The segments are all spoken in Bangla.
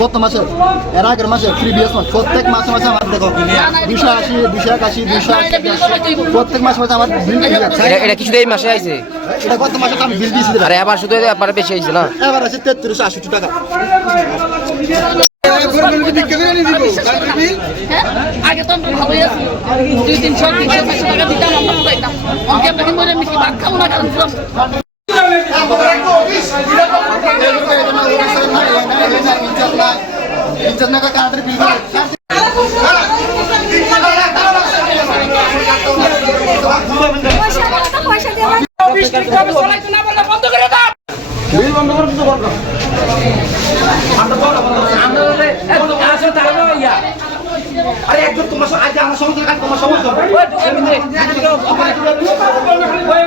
গত মাসে এর আগের মাসে প্রিভিয়াস মাস প্রত্যেক মাসে মাসে আমার দেখো দুশো আশি দুশো একাশি দুশো প্রত্যেক মাসে মাসে আমার বিল এটা কিছুতে এই মাসে আইছে এটা গত মাসে আমি বিল দিয়েছি আর এবার শুধু এবার বেশি আইছে না এবার আছে তেত্রিশশো আশি টাকা? আগে তো আমরা ভালোই আছি দুই তিনশো তিনশো টাকা দিতাম আমরা অঙ্কে আমরা কিন্তু আমি ভাত খাব না কারণ ইজ্জত না কাদের বিল পয়সা দিয়ে আমার আরে একজন তোমার আজ আমার সঙ্গে কাজ তোমার সমস্যা ওই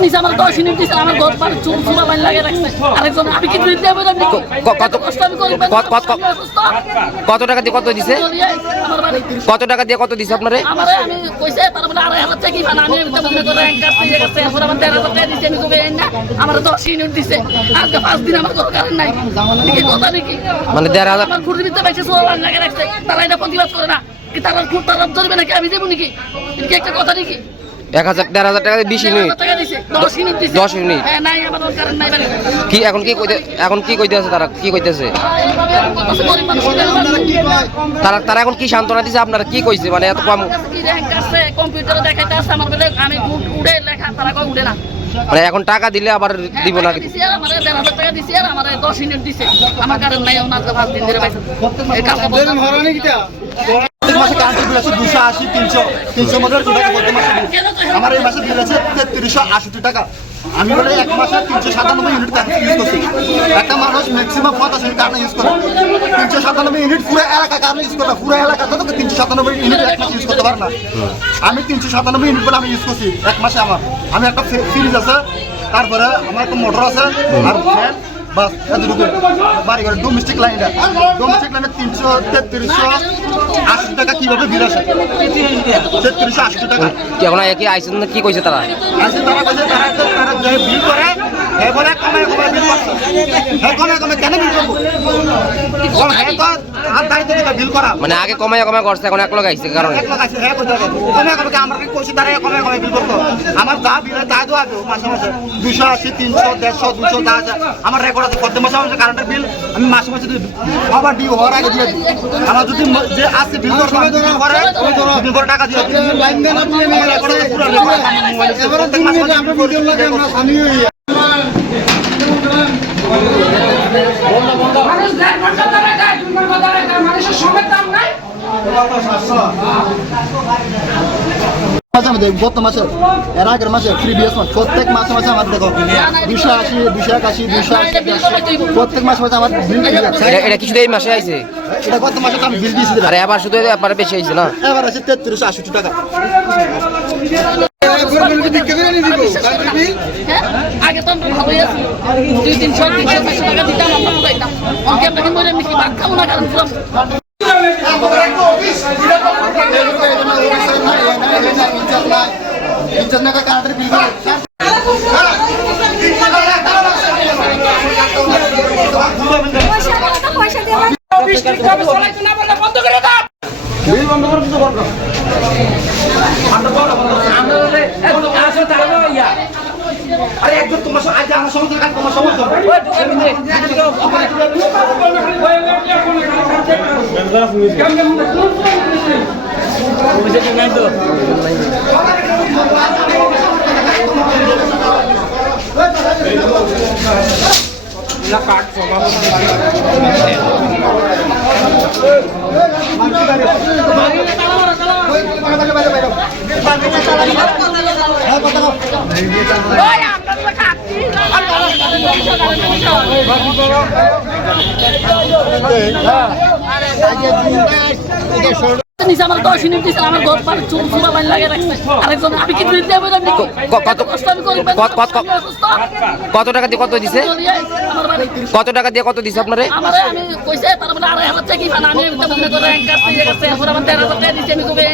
তো আমার দশ মিনিট দিচ্ছে আমার ঘর পার চুল চুলা বাইন লাগে রাখছে। আরেকজন আমি কি দিতে হবে আমি কত কষ্ট আমি করি কত- কত- কত- কত টাকা দিয়ে কত দিছে? কত টাকা দিয়ে কত দিছে আপনারে? আমারে আমি কইছে তারপরে আড়াই হাজার টাকা পান আমি তো মনে করে এক দিয়ে গেছে এখন আমার দেড় হাজার টাকা দিচ্ছে আমি তোকে না আমার দশ ইউনিট দিছে। আজকে পাঁচ দিন আমার কোনো কারণ নাই। কি কথা নাকি মানে দেড় হাজার আমার খুঁড়ি দিতে রাখছে। তারা এটা প্রতিবাদ করে না। কি তারা তারা ধরবে নাকি? আমি দেবো নাকি? এটা কি একটা কথা নাকি এক হাজার দেড় হাজার টাকা বিশ ইউনিট দশ ইউনিট। হ্যাঁ বাড়ি কি এখন কি কইতে এখন কি কইতে আছে তারা কি কইতেছে তারা তারা এখন কি সান্ত্বনা দিছে আপনারা কি কইছে মানে এত কম কি র্যাঙ্ক আছে কম্পিউটারে দেখাইতে আছে আমার বলে আমি উড়ে লেখা তারা কয় উড়ে না মানে এখন টাকা দিলে আবার দিব না আমারে কারণ নাই দিন ধরে মাসে কারেন্টের বিল আছে দুশো আশি, তিনশো তিনশো দু টাকা প্রত্যেক মাসে। আমার এই মাসে বিল আছে তেত্রিশশো আশি টাকা। আমি বলে এক মাসে তিনশো সাতানব্বই ইউনিট কারেন্ট ইউজ করছি। একটা মানুষ ম্যাক্সিমাম পঞ্চাশ ইউনিট কারেন্ট ইউজ করে। তিনশো সাতানব্বই ইউনিট পুরো এলাকা কারেন্ট ইউজ করে পুরো এলাকাতে তো তিনশো সাতানব্বই ইউনিট এক মাসে ইউজ করতে পারে না। আমি তিনশো সাতানব্বই ইউনিট বলে আমি ইউজ করছি এক মাসে আমার। আমি একটা ফ্রিজ আছে, তারপরে আমার একটা মোটর আছে, আর ফ্যান বাস এতটুকু। বাড়ি ঘরে ডোমেস্টিক লাইনটা ডোমেস্টিক লাইনে তিনশো তেত্রিশশো আশি টাকা কীভাবে বিল আসে? তেত্রিশশো আশি টাকা। কি এখন কি আইছেন কি কইছে তারা? আসে তারা কইছে তারা তারা যে বিল করে হে বলে কমে কমে বিল করছে। কমে কমে কেন বিল করব? হ্যাঁ তো করা। মানে আগে কমায় কমায় করছে এখন এক লোক আইছে কারণ। আমরা কি কইছি তারা কমে কমে বিল করতো আমার যা বিল তাই দেওয়া মাসে মাসে দুশো আশি তিনশো দেড়শো দুশো যা আমার রেকর্ড আছে। প্রত্যেক মাসে মাসে কারেন্টের বিল আমি মাসে মাসে আবার ডিউ হওয়ার আগে দিয়ে দিই। আমার যদি যে আছে বিল পরে টাকা দিয়ে দিই। মানুষের সময় দাম নাই গত মাসে এর আগের মাসে প্রিভিয়াস মাস প্রত্যেক মাসে মাসে আমার দেখো দুশো আশি দুশো একাশি দুশো প্রত্যেক মাসে মাসে আমার বিল এটা কিছুতে এই মাসে আইছে এটা গত মাসে আমি বিল দিয়েছি শুধু এবার বেশি আইছে না এবার আছে তেত্রিশশো আশি টাকা? আগে তো আমরা ভালোই আছি। দুই তিনশো তিনশো টাকা দিতাম আমরা পাইতাম অঙ্কে আমরা ভাত খাব না কারণ বিল করে পয়সা দিয়ে বললে বন্ধ করে দাও আরে তোমার আজ আমার সমস্ত কাজ তোমার সমস্ত কাঠ সমাবেশ আমার দশ মিনিট দিচ্ছে আমার ঘর পার চুল চুলা বাইন লাগে রাখছে। আরেকজন আমি কি দুই দিয়ে বললাম নাকি ক- কত- আমি টাকা দিয়ে কত দিছে? কত টাকা দিয়ে কত দিছে আপনারে? আমারে আমি কইছে তার মানে আড়াই হাজার টাকা কি আমি মনে করে র্যাঙ্ক কাটতে এখন আমার তেরো হাজার টাকা দিচ্ছে আমি তোকে না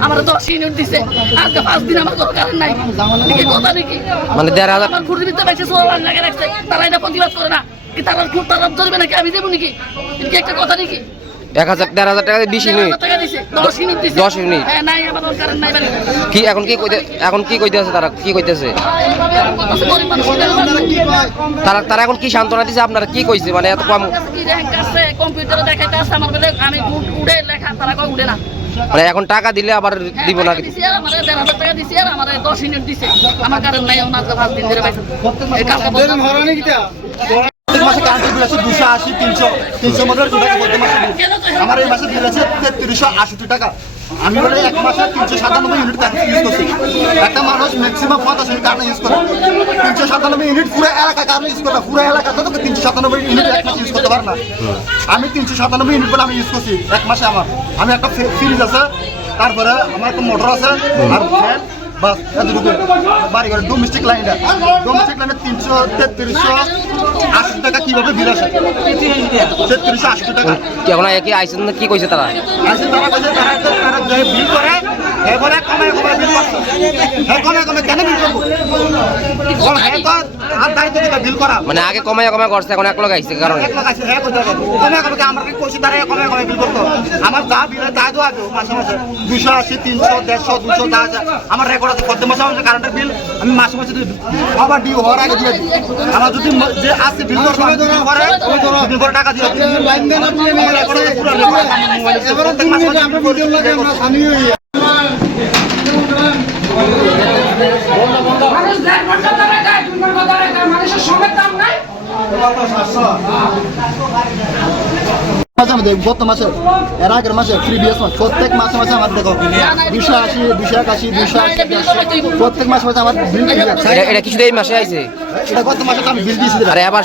আমার দশ ইউনিট দিছে। আজকে পাঁচ দিন আমার কোনো কারণ নাই। কি কথা নাকি মানে দেড় হাজার আমার ঘুরে দিতে পারছে সোলার লাগে রাখছে। তারা এটা প্রতিবাদ করে না। কি তারা খুব তারা ধরবে নাকি? আমি দেবো নাকি? এটা কি একটা কথা নাকি এক হাজার দেড় হাজার টাকা বিশ ইউনিট। দশ ইউনিট। হ্যাঁ কি এখন কি কইতে এখন কি কইতেছে তারা? কি কইতেছে? তারা তারা এখন কি সান্ত্বনা দিছে? আপনারা কি কইছে? মানে এত কম আছে? কম্পিউটারে দেখাইতে আছে। আমার বলে আমি উড- তারা কয় উড়ে না। মানে এখন টাকা দিলে আবার দিব না। দিছি আর আমারে দেড় হাজার টাকা দিছি আর আমারে দশ ইউনিট দিছে। আমার কারণ নাই ওনার পাঁচ দিন ধরে পাইছে এই কালকে বললাম। প্রত্যেক মাসে কারেন্টের বিল আছে দুশো আশি তিনশো তিনশো মধ্যে টাকা প্রত্যেক মাসে আমার এই মাসে বিল আছে তেত্রিশশো আশি টাকা। আমি বলে এক মাসে তিনশো সাতানব্বই ইউনিট কারেন্ট ইউজ করছি। একটা মানুষ ম্যাক্সিমাম পঞ্চাশ ইউনিট কারেন্ট ইউজ করে। তিনশো সাতানব্বই ইউনিট পুরো এলাকা কারেন্ট ইউজ করে পুরো এলাকা তো তিনশো সাতানব্বই ইউনিট এক মাসে ইউজ করতে পারে না। আমি তিনশো সাতানব্বই ইউনিট বলে আমি ইউজ করছি এক মাসে আমার। আমি একটা ফ্রিজ আছে, তারপরে আমার একটা মোটর আছে, আর ফ্যান বাস এতটুকু। বাড়ি ঘরে ডোমেস্টিক লাইনটা ডোমেস্টিক লাইনে তিনশো তেত্রিশশো আশি টাকা কীভাবে বিল আসে? তেত্রিশশো আশি টাকা। কেমন কি আইসেন কি কইছে তারা? আসে তারা কইছে তারা তারা বিল করে এবারে কমে কমে বিল করছে। কমে কমে কেন বিল করব? বল, তো আর দায়িত্ব বিল করা মানে আগে কমায় কমায় করছে এখন এক লোক আইছে কারণ। এক কমে কমে আমরা কি কষি দ্বারা কমে কমে বিল করতো আমার যা বিল তাই দেওয়া দেবো মাসে মাসে। দুশো আশি তিনশো দেড়শো দুশো যা আমার রেকর্ড আছে প্রত্যেক মাসে আমার কারেন্টের বিল আমি মাসে মাসে। আবার ডিউ হওয়ার আগে দিয়ে দিই। আমার যদি যে আছে বিল করব আমি দুদিন পরে দুদিন পরে টাকা দিয়ে পুরো আমার মাসে মাসে bill করে দিই। মানুষ দেড় ঘণ্টা ধরে খায় দুই ঘণ্টা ধরে খায় মানুষের সময় দাম নাই। গত মাসে এর আগের মাসে প্রিভিয়াস মাস প্রত্যেক মাসে মাসে আমার দেখো দুশো আশি দুশো একাশি দুশো প্রত্যেক মাসে মাসে আমার এটা কিছু এই মাসে আইছে। এটা গত মাসে আমি বিল দিয়েছি। আর এবার